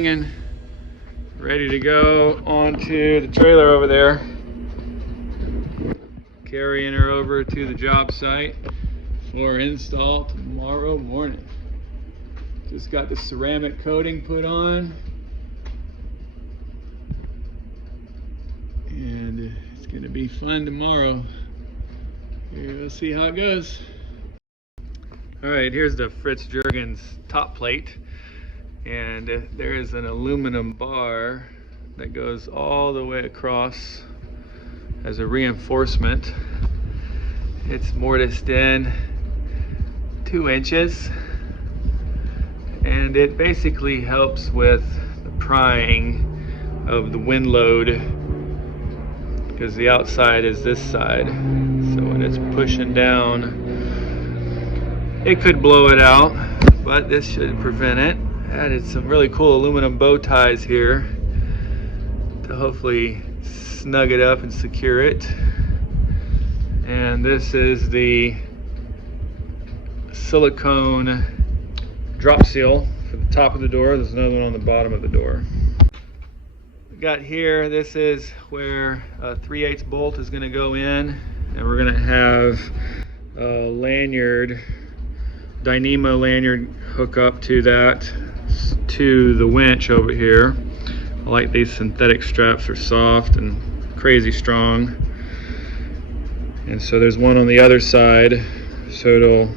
hanging, ready to go onto the trailer over there. Carrying her over to the job site for install tomorrow morning. Just got the ceramic coating put on, and it's gonna be fun tomorrow. We'll see how it goes. All right, here's the Fritz Jurgens top plate, and there is an aluminum bar that goes all the way across as a reinforcement. It's mortised in 2 inches, and it basically helps with the prying of the wind load, because the outside is this side, so when it's pushing down it could blow it out, but this should prevent it. Added some really cool aluminum bow ties here to hopefully snug it up and secure it. And this is the silicone drop seal for the top of the door. There's another one on the bottom of the door. We got here, this is where a 3/8 bolt is going to go in, and we're going to have a lanyard, Dyneema lanyard, hook up to that, to the winch over here. I like these synthetic straps, are soft and crazy strong. And so there's one on the other side, so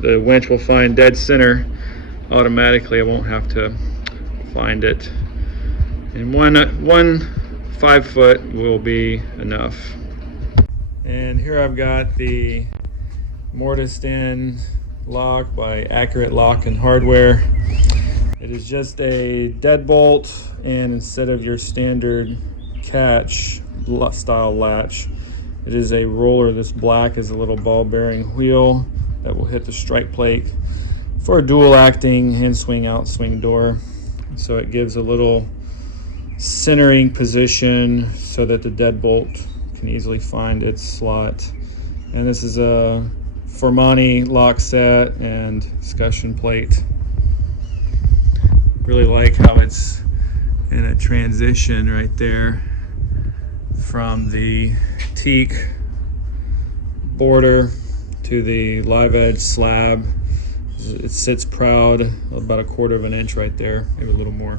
the winch will find dead center automatically. I won't have to find it. And one 5 foot will be enough. And here I've got the mortised in lock by Accurate Lock and Hardware. It is just a deadbolt, and instead of your standard catch style latch, it is a roller. This black is a little ball bearing wheel that will hit the strike plate for a dual acting hand swing out swing door. So it gives a little centering position so that the deadbolt can easily find its slot. And this is a Formani lock set and escutcheon plate. Really like how it's in a transition right there from the teak border to the live edge slab. It sits proud, about 1/4 inch right there, maybe a little more.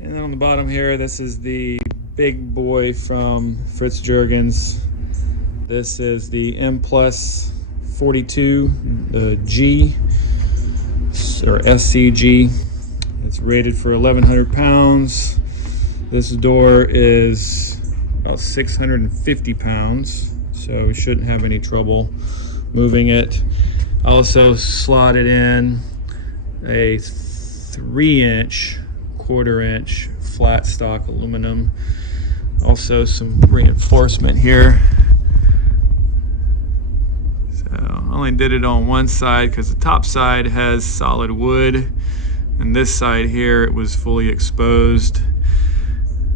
And then on the bottom here, this is the big boy from Fritz Jurgens. This is the M Plus 42, the G, or SCG. It's rated for 1,100 pounds. This door is about 650 pounds, so we shouldn't have any trouble moving it. Also slotted in a 3-inch, 1/4 inch flat stock aluminum. Also some reinforcement here. I only did it on one side because the top side has solid wood, and this side here it was fully exposed,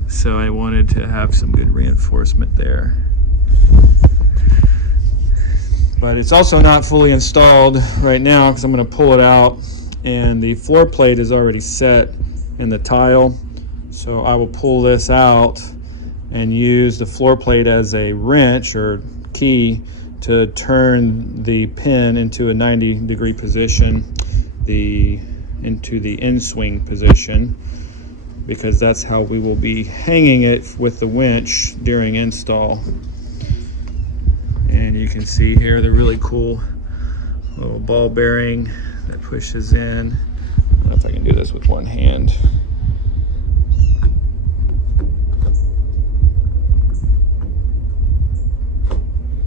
so I wanted to have some good reinforcement there. But it's also not fully installed right now because I'm going to pull it out, and the floor plate is already set in the tile, so I will pull this out and use the floor plate as a wrench or key to turn the pin into a 90-degree position, into the in-swing position, because that's how we will be hanging it with the winch during install. And you can see here the really cool little ball bearing that pushes in. I don't know if I can do this with one hand.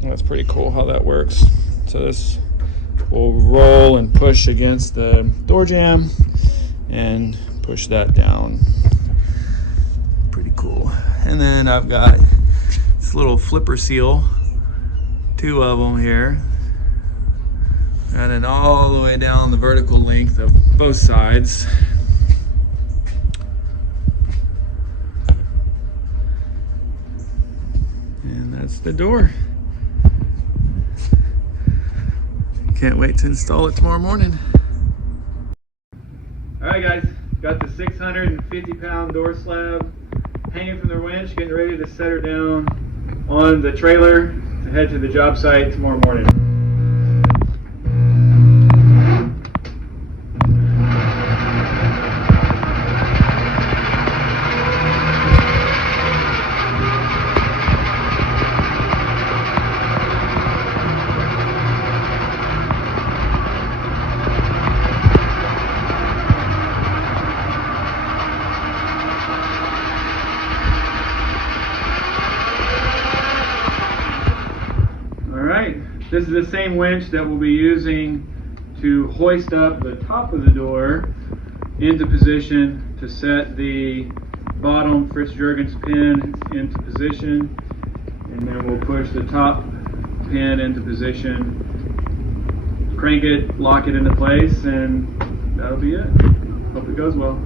That's pretty cool how that works. So this will roll and push against the door jamb and push that down. Pretty cool. And then I've got this little flipper seal, 2 of them here, and then all the way down the vertical length of both sides. And that's the door. Can't wait to install it tomorrow morning. 650-pound door slab hanging from the winch, getting ready to set her down on the trailer to head to the job site tomorrow morning. This is the same winch that we'll be using to hoist up the top of the door into position to set the bottom Fritz Jurgens pin into position, and then we'll push the top pin into position, crank it, lock it into place, and that'll be it. Hope it goes well.